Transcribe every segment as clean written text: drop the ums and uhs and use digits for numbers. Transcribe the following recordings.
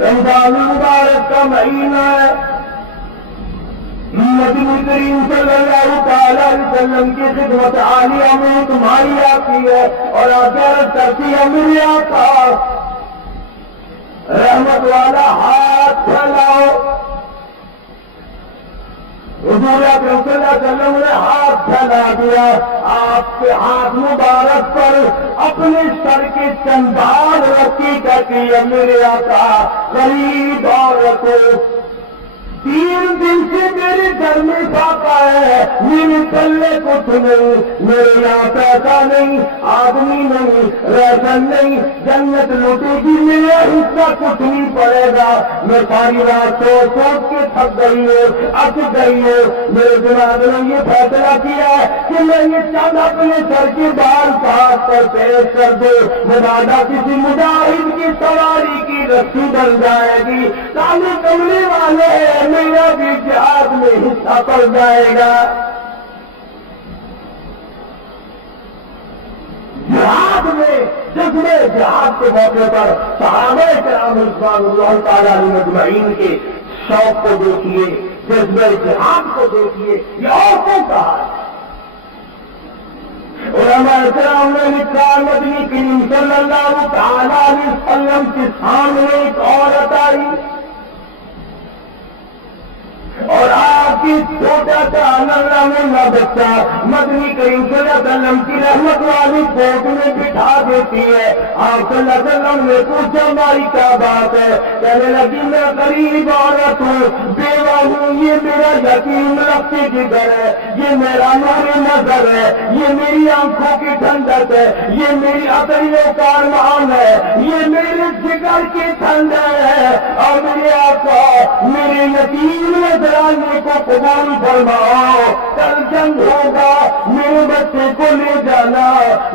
رمضان المبارک کا مہینہ ہے، نبی کریم صلی اللہ تعالی علیہ وسلم کی خدمت عالیہ میں تمہاری آتی ہے اور عرض کرتی ہے میرے آقا رحمت والا ہاتھ پھیلاؤ۔ حضور اکرم صلی اللہ علیہ وسلم نے ہاتھ پھیلا دیا، آپ کے ہاتھ مبارک پر اپنے سر کے چند بال رکھی کہتی ہے میرے آقا غریب عورتوں 3 دن سے میرے گھر میں فاقہ ہے، میرے پلے کچھ نہیں، میرے یہاں پیسہ نہیں، آدمی نہیں، راشن نہیں، جنت لوٹے گی میرا حصہ کچھ نہیں پڑے گا۔ میں ساری رات سوچ سوچ کے تھک گئی ہوں، اک گئی ہوں، میرے دماغ نے یہ فیصلہ کیا کہ میں یہ چند اپنے سر کے بال کاٹ کر پیش کر دوں، مبادہ کسی مجاہد کی سواری کی رسی بن جائے گی، کالے کمرے والے میرا بھی جہاد میں حصہ پڑ جائے گا۔ جہاد میں جذبے جہاد کے موقع پر صحابہ کرام رضوان اللہ تعالی علیہم اجمعین کے شوق کو دیکھیے، جذبے جہاد کو دیکھیے، یہ عورتوں کا ہے۔ علماء کرام نے لکھا نبی کریم صلی اللہ تعالی علیہ وسلم کے سامنے ایک عورت آئی اور آپ کی چھوٹا سا ننھا منھا بچہ مدنی کریم صلی اللہ علیہ وسلم کی رحمت والی گود میں بٹھا دیتی ہے۔ آپ صلی اللہ علیہ وسلم نے پوچھا ہماری کیا بات ہے؟ کہنے لگی میں غریب عورت ہوں، بیوہ ہوں، یہ میرا یتیم رکھتے کی گھر ہے، یہ میرا نور نظر ہے، یہ میری آنکھوں کی ٹھنڈک ہے، یہ میری عقل و کارمان ہے، یہ میرے جگر کی ٹھنڈک ہے، اور میرے آقا میرے یتیم نظرانے کو قبول فرماؤ، کل جنگ ہوگا میرے بچے کو لے جانا،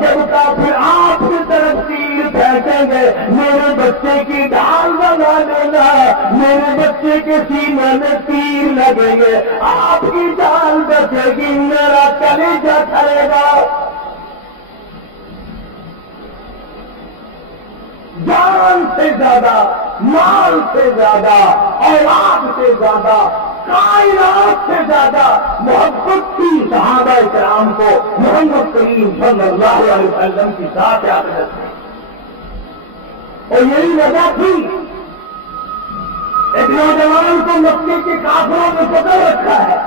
جب کافر آپ کی طرف تیر پھینکیں گے میرے بچے کی ڈھال بنا لینا، میرے بچے کے سینے میں تیر لگیں گے، آپ کی ڈھال بچے گی، میرا کلیجہ چلے گا۔ جان سے زیادہ، مال سے زیادہ، اولاد سے زیادہ، کائنات سے زیادہ محبت تھی صحابہ کرام کو محمد کریم صلی اللہ علیہ وسلم کی ذات اقدس ہے، اور یہی وجہ تھی ایک نوجوان کو مکے کے کافروں نے پکڑ رکھا ہے،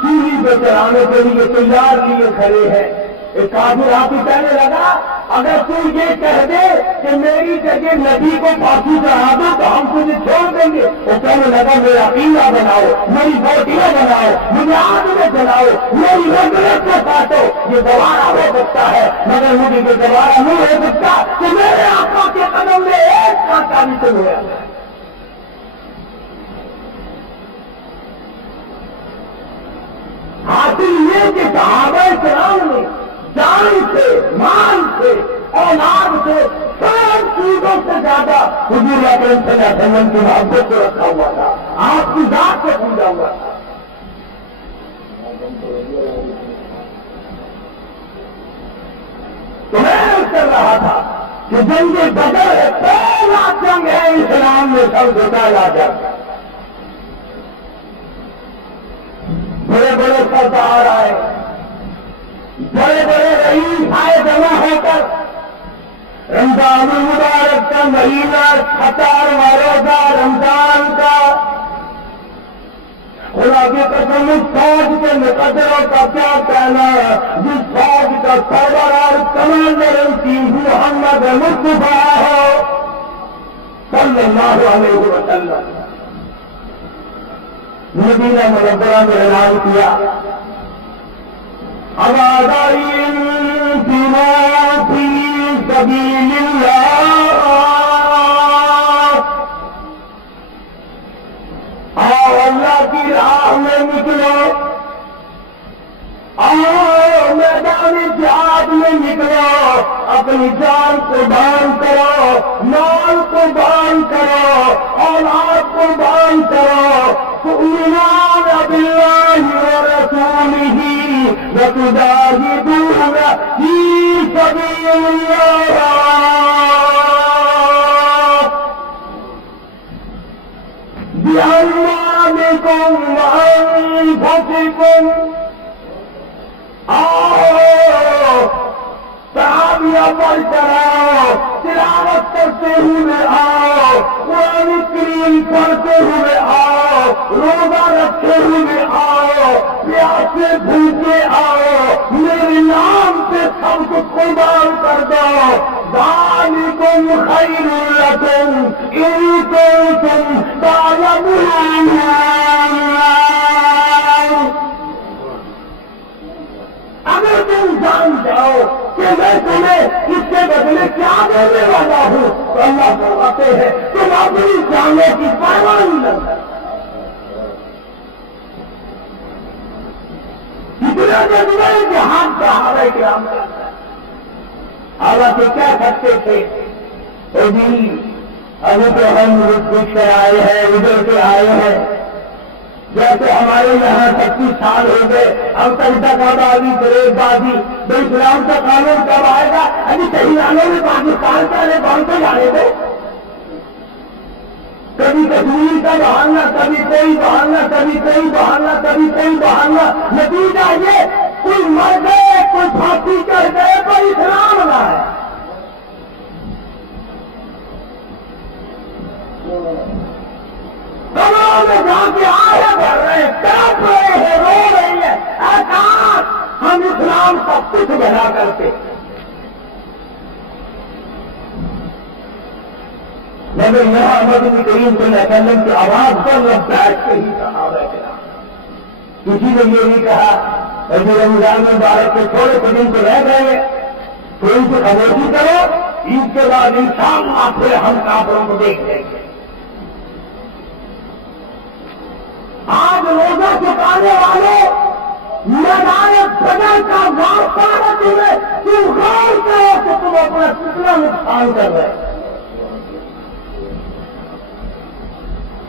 سیڑھی پہ چڑھانے کے لیے تیار لیے کھڑے ہیں۔ ایک کافر آپ ہی کہنے لگا اگر تو یہ کہہ دے کہ میری جگہ نبی کو پھانسی چڑھا دو تو ہم تجھے چھوڑ دیں گے۔ وہ کہنے لگا میرا قیمہ بناؤ، میری بوٹیاں بناؤ، مجھے آگ میں جلاؤ، میری رگڑے کو کاٹو، یہ دوبارہ ہو سکتا ہے مگر مجھے یہ دوبارہ نہیں ہو سکتا کہ میرے آقا کے قدم میں ایک کانٹا بھی تو ہوا۔ حاصل یہ کہ صحابہ کرام نے جان سے، مال سے، اولاد سے، سب چیزوں سے زیادہ حضور اکرم صلی اللہ علیہ وسلم کی محبت کو رکھا ہوا تھا، آپ کی ذات سے پوجا ہوا تھا۔ تو میں کر رہا تھا کہ جنگ بدر ہے، پہلا جنگ ہے اسلام میں سب سے پہلا جنگ۔ بڑے بڑے سردار آئے، بڑے بڑے رئیس آئے جمع ہو کر، رمضان المبارک کا مہینہ 17واں روزہ رمضان کا، خدا کی قسم اس فوج کے مقدروں کا کیا کہنا، جس فوج کا سربراہ کمانڈر ان چیف محمد مصطفیٰ ہو صلی اللہ علیہ وسلم، مدینہ منورہ میں اعلان کیا اباداری انفراد فی سبیل اللہ، آؤ اللہ کی راہ میں نکلو، آؤ میدان جہاد میں نکلو، اپنی جان قربان کرو، مال قربان کرو، اولاد قربان کرو، تؤمنون باللہ ورسولہ وتجاہدون فی سبیل اللہ۔ علیکم، آؤ صحابیہ پڑھ کر آؤ، تلاوت کرتے ہوئے آؤ، قرآن کریم پڑھتے ہوئے آؤ، روزہ رکھتے ہوئے آؤ، پیاسے بھوکے آؤ، میرے نام سے سب کچھ قربان کر دو، ذالکم خیر لکم ان کنتم تعلمون۔ اگر تم جان جاؤ کہ میں تمہیں اس کے بدلے کیا دینے والا ہوں تو اللہ فرماتے ہیں تم اپنی جانوں کی پرواہ نہیں کرتے۔ اتنا جذبہ کہ ہاتھ صحابہ کرام کرتا ہے۔ حالانکہ کیا کرتے تھے جی ابھی تو ہم رخ کر آئے ہیں، ادھر سے آئے ہیں، جیسے ہمارے یہاں 36 سال ہو گئے، اب تک تک آبادی بریک بازی تو اسلام کا قانون کب آئے گا؟ ابھی تہلانوں میں پاکستان والے کون سے جانے تھے؟ کبھی کشمیر کا بہانا، کبھی کوئی بہانا، کبھی کوئی بہانا، کبھی کوئی بہانا، نتیجہ یہ کوئی مر گئے، کوئی پھانسی چڑھ گئے، کوئی اسلام نہ ہے۔ کمروں میں جا کے آئے بڑھ رہے ہیں، تڑپ رہے ہیں، رو رہے ہیں، کاش ہم اسلام سب کچھ بنا کرتے۔ مگر یہاں نبی کریم صلی اللہ علیہ وسلم کی آواز پر لب بیٹھ کے ہی صحابہ کرام، کسی نے یہ نہیں کہا ابھی رمضان مبارک کے تھوڑے سے دن تو رہ گئے تھوڑی سی خاموشی کرو، عید کے بعد انشاءاللہ پھر ہم کافروں کو دیکھ لیں گے۔ آج روزہ چکانے والوں میدان بدر کا واسطہ تمہیں تم غور کرو کہ تم اپنا کتنا نقصان کر رہے ہیں۔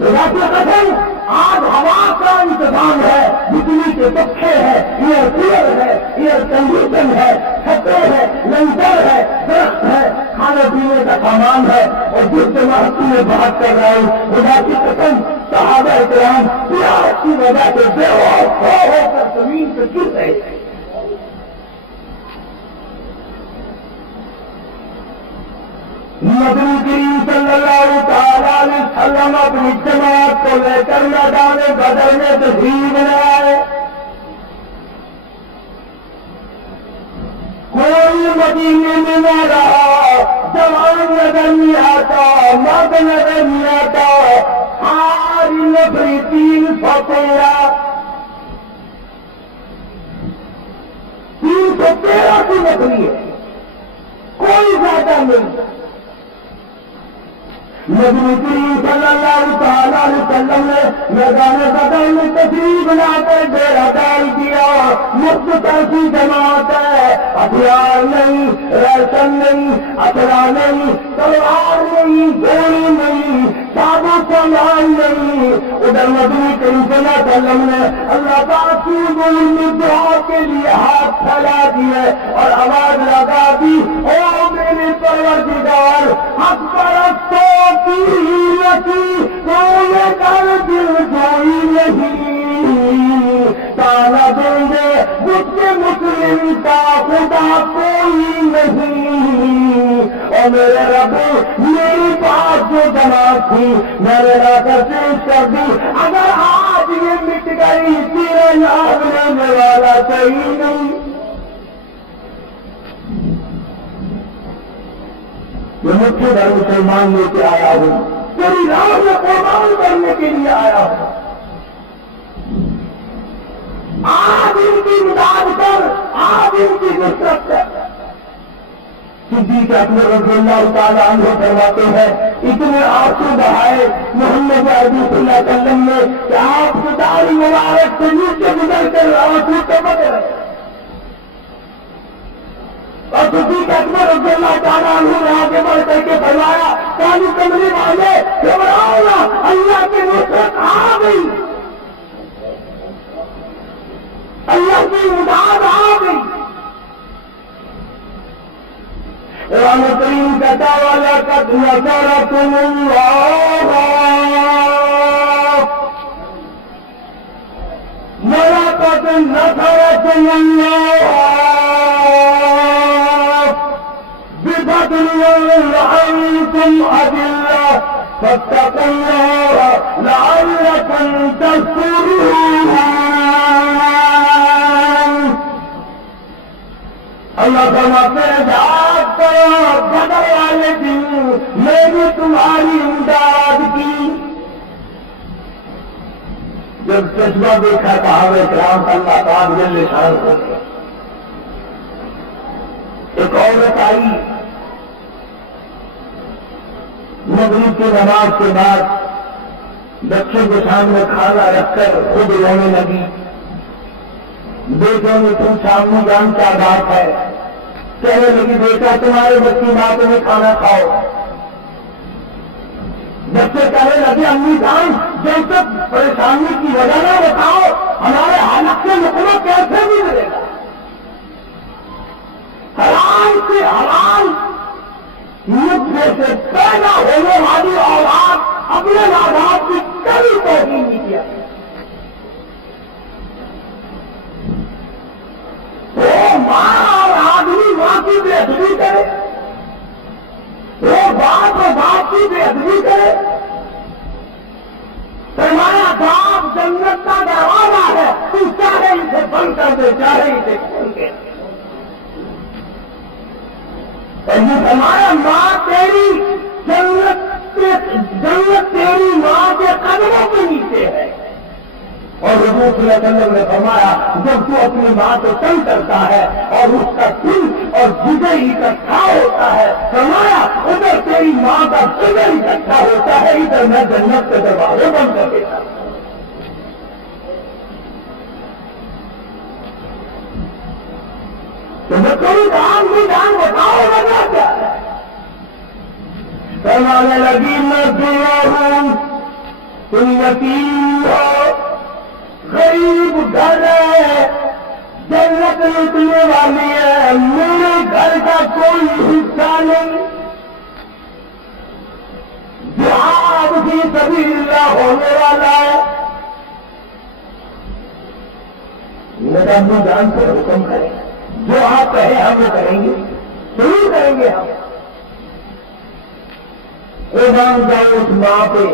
قسم آج ہوا کا انتظام ہے، بجلی کے پکھے ہیں، ایئر کولر ہے، ایئر کنڈیشن ہے، چھتیں ہیں، لنگر ہے، درخت ہے، کھانے پینے کا سامان ہے، اور جس سے میں میں بات کر رہا ہوں خدا کی قسم صحابہ کرام پیاس کی وجہ سے بے ہوش ہو کر زمین سے گر رہے تھے۔ نبی کریم صلی اللہ تعالی علیہ وسلم اپنی جماعت کو لے کر میدان بدر میں تشریف لے آئے۔ کوئی مدینے میں نہ رہا، جوان نظر نہیں آتا، مرد نظر نہیں آتا، ساری نفری 313 کی نفری ہے، کوئی زیادہ نہیں۔ نبی کریم صلی اللہ تعالی علیہ وسلم نے میدان بدر میں تشریف لا کر ڈیرا ڈال دیا۔ مختصر سی جماعت ہے، ہتھیار نہیں، ریشن نہیں، اسلحہ نہیں، تلوار نہیں، گولی نہیں، سادہ سامان نہیں۔ ادھر نبی کریم صلی اللہ علیہ وسلم نے اللہ پاک کی حضور میں دعا کے لیے ہاتھ پھیلا دیے اور آواز لگا دی، او میرے پروردگار، حق پرستوں کر دل جوئی نہیں، تانا دیں گے مجھ کے مسلم کا خدا کوئی نہیں۔ اور میرے رب میری بات جو جماعت تھی میں نے لا کر پیش کر دی، اگر آج یہ مٹ گئی تیرا یاد لینے والا صحیح نہیں۔ یہ مجھے در مسلمان لے کے آیا ہوں، تیری راہ میں قربان کرنے کے لیے آیا ہوں۔ آج ان کی مدد کر، آج ان کی نصرت کر۔ صدیق اکبر رضی اللہ تعالیٰ عنہ فرماتے ہیں اتنے آنسو بہائے محمد عربی صلی اللہ علیہ وسلم نے کہ آپ کی داڑھی مبارک سے نیچے گزر کر آنسو ٹپک رہے۔ اور صدیق اکبر رضی اللہ تعالیٰ عنہ نے آگے بڑھ کر کے فرمایا کالی کمرے والے گھبراؤ نہ، اللہ کی نصرت آ گئی، اللہ کی امداد آ گئی۔ قرآن کریم کہتا وَلَقَدْ نَصَرَكُمُ اللَّهُ وَلَقَدْ نصركم الله ببدر وأنتم أذلة فاتقوا الله لعلكم تشكرون. اللہ فرماتے ہیں جہاد کرو بدر والے دن میں بھی تمہاری امداد کی. جب چشمہ دیکھا صحابہ کرام اللہ تعالیٰ جل شانہ ہو گیا. ایک عورت آئی مغرب کی نماز کے بعد بچوں کے سامنے کھانا رکھ کر خود رونے لگی. بیٹوں نے پوچھا امی جان کیا بات ہے؟ کہنے لگی بیٹا تمہارے بچی ماں تمہیں کھانا کھاؤ. بچے کہنے لگے امی جان جب تک پریشانی کی وجہ نہ بتاؤ ہمارے حالت سے نکلو کیسے بھی ملے گا. حرام سے حرام نطفے سے پیدا ہونے والی اولاد اپنے ماں باپ کی کبھی توہین نہیں کیا. وہ ماں اور آدمی ماں کی بے ادبی کرے, وہ باپ اور باپ کی بے ادبی کرے. فرمایا باپ جنت کا دروازہ ہے, تو چاہے اسے بند کر دے چاہے اسے کھول کے. اور یہ فرمایا ماں تیری جنت تیری ماں کے قدموں کے نیچے ہے. اور حضور صلی اللہ علیہ وسلم نے فرمایا جب تو اپنی ماں کو تنگ کرتا ہے اور اس کا دل اور جگر اکٹھا ہوتا ہے, فرمایا ادھر تیری ماں کا جگر اکٹھا ہوتا ہے, ادھر میں جنت کے دروازے بند کر دیتا ہوں. تو میں کوئی کام کی جان بتاؤ وجہ کیا ہے؟ فرمانے لگی میں دعا ہوں, تم یتیم ہو, غریب گھر ہے, جنت نکلنے والی ہے, میرے گھر کا کوئی حصہ نہیں. جہاد کی سبیل اللہ ہونے والا ہے. میرا ابو جان سے حکم کرے جو آپ کہیں ہم وہ کریں گے, ضرور کریں گے ہم. قربان جاؤ اس ماں پہ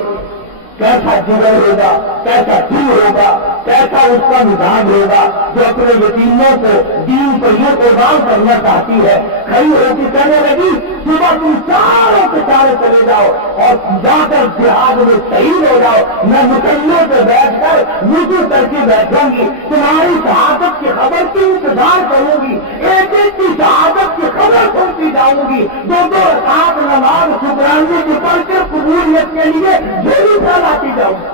کیسا جگر ہوگا, کیسا دل ہوگا, کیسا اس کا مزاج ہوگا جو اپنے یتیموں کو دین پر یہ قربان کرنا چاہتی ہے. کھڑی ہو کے کہنے لگی صبح تم چاروں کے چارے چلے جاؤ اور جا کر جہاد میں شہید ہو جاؤ, میں مسلموں پہ بیٹھ کر وضو کر کے بیٹھوں گی, تمہاری شہادت کی خبر کی انتظار کروں گی, ایک ایک کی شہادت کی خبر سنتی جاؤں گی, دو دو رکعت نماز شکرانے کی پڑھ کے قبولیت کے لیے جھولی پھیلاتی جاؤں گی.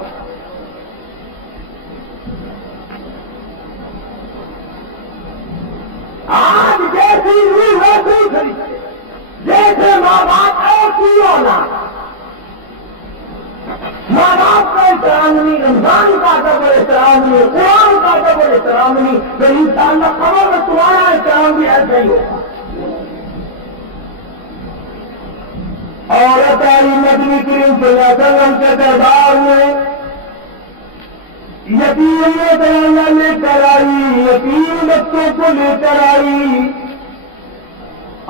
آج جیسی روح ویسی خریدتے, جیسے ماں باپ ایسی اولاد. ماں باپ کا احترام نہیں, رمضان کا ادب احترام نہیں, قرآن کا ادب احترام نہیں, تو انشاءاللہ قبر میں تمہارا احترام بھی ایسا ہی ہوگا. عورت آئی نبی کریم صلی اللہ علیہ وسلم کے دربار میں, یتیم درانا لے کر آئی, یتیم بچوں کو لے کر آئی.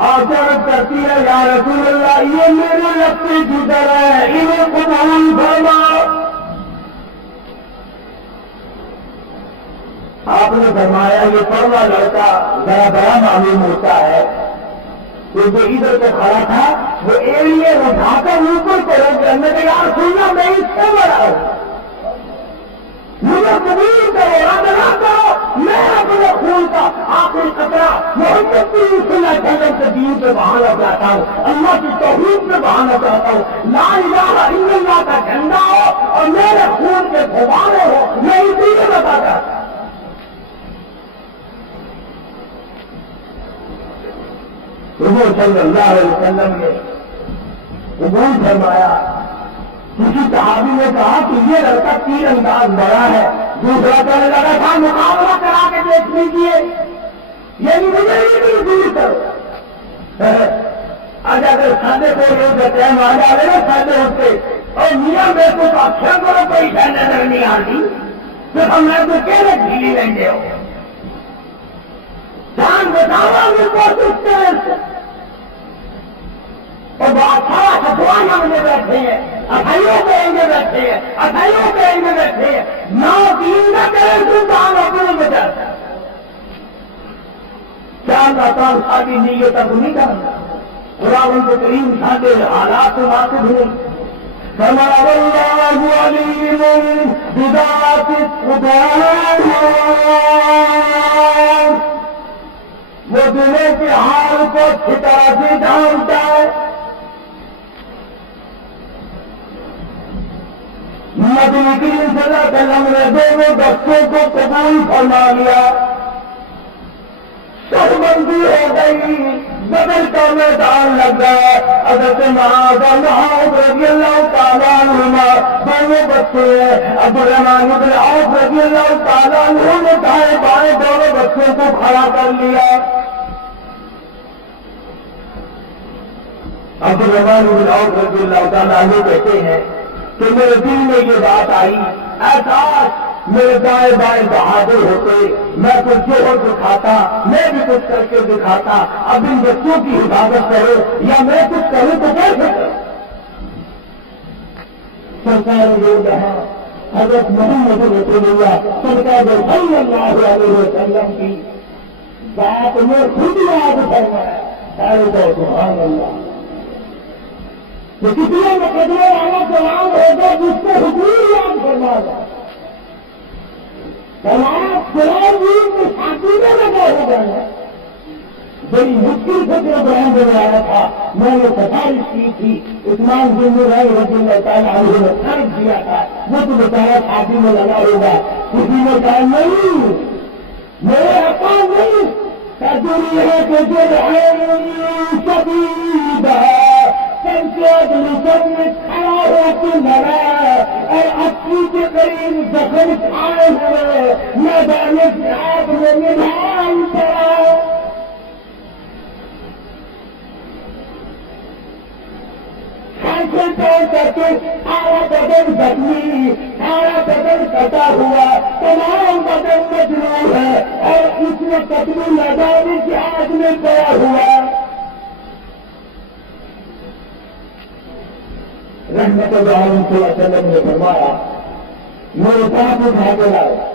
آخر کرتی ہے یا رسول اللہ یہ میرے لگتے جدر ہے, انہیں قبول فرما. آپ نے فرمایا یہ پڑھنا لڑکا ذرا بڑا معلوم ہوتا ہے, تو جو ادھر کو کھڑا تھا وہ ایڑیے اٹھا کر اوپر کرو گے. میں نے یار سننا میں اس سے بڑا ہوں, مجھے قبول کرو, رد نہ کرو, میں اپنے خون کا آخری قطرہ محمد صلی اللہ علیہ وسلم کے دین پہ بہانا چاہتا ہوں, اللہ کی توحید پہ بہانا چاہتا ہوں, لا الہ الا اللہ کا جھنڈا ہو اور میرے خون کے فوارے ہو, میں اسی لیے بتا چاہتا ہوں. حضور صلی اللہ علیہ وسلم نے قبول فرمایا. کسی صحابی نے کہا کہ یہ لڑکا تیر انداز بڑا ہے, دوسرا کہنے لگا تھا مقابلہ کرا کے دیکھ لیجیے, یعنی مجھے یہ دور کرو. آج اگر سادے کو لوگ ٹائم آ جائے نا سادے ہوتے, اور میاں میرے کو اکثر کرو کوئی شاید نظر نہیں آتی, پھر ہم نے تو کہنے ڈھیلی لیں گے ہو جان بچاوا میں کوشش کریں اور بہت سارا ستوانا مجھے بیٹھے ہیں افائیوں کے اینگے بیٹھے ہیں افائیوں کے اینگے بیٹھے ہیں نہ دین نہ کریں تو جان اپنے بچا کیا اللہ تعالیٰ شادی نیت تک نہیں کرنا قرآن کو کریم سادے حالات سے واقف ہیں فرمایا واللہ علیم بذات الصدور وہ دلوں کے حال کو اچھی طرح سے جانتا ہے نبی کریم صلی اللہ علیہ وسلم نے دونوں دستوں کو قبول فرما لیا سربندی ہو گئی بدل کا میدان لگ گیا حضرت معاذ رضی اللہ تعالیٰ عنہما دونوں بچے ہیں عبدالرحمن بن عوف رضی اللہ تعالیٰ عنہ نے دائیں بائیں دونوں بچوں کو کھڑا کر لیا عبدالرحمن بن عوف رضی اللہ تعالیٰ عنہ کہتے ہیں کہ میرے دل میں یہ بات آئی احساس میرے دائیں بائیں بہادر ہوتے میں کچھ جوہر دکھاتا میں بھی کچھ کر کے دکھاتا اب ان بچوں کی حفاظت کرو یا میں کچھ کروں تو کیسے کروں سرکار یہ کہا حضرت محمد رسول اللہ سرکار صلی اللہ علیہ وسلم کی بات میں خود یاد فرمایا سبحان اللہ کسی مقدمے والا جواب ہوگا جس کو حضور یاد فرما جائے ہمارا قرآن کے ساتھی میں لگا ہو گیا بڑی مشکل سے پروگرام بنایا تھا میں نے سفارش کی تھی عثمان بن نورین رضی اللہ تعالیٰ عنہ نے خرچ دیا تھا وہ تو بتایا ساتھی میں لگا ہوگا کسی نے کہا نہیں میرے اقام نہیں دنیا کے جو سبھی میں کھڑا ہو کے لڑا اور اسی کے قریب زخم کھائے ہوئے میدان جہاد میں میدان پڑا کر کے سارا بدن زخمی سارا بدن کٹا ہوا تمام بدن مجروح ہے اور اس میں قتل میدان جہاد میں پڑا ہوا رحمت اللہ صلی اللہ علیہ وسلم نے فرمایا میرے ساتھ اٹھا کے لاؤ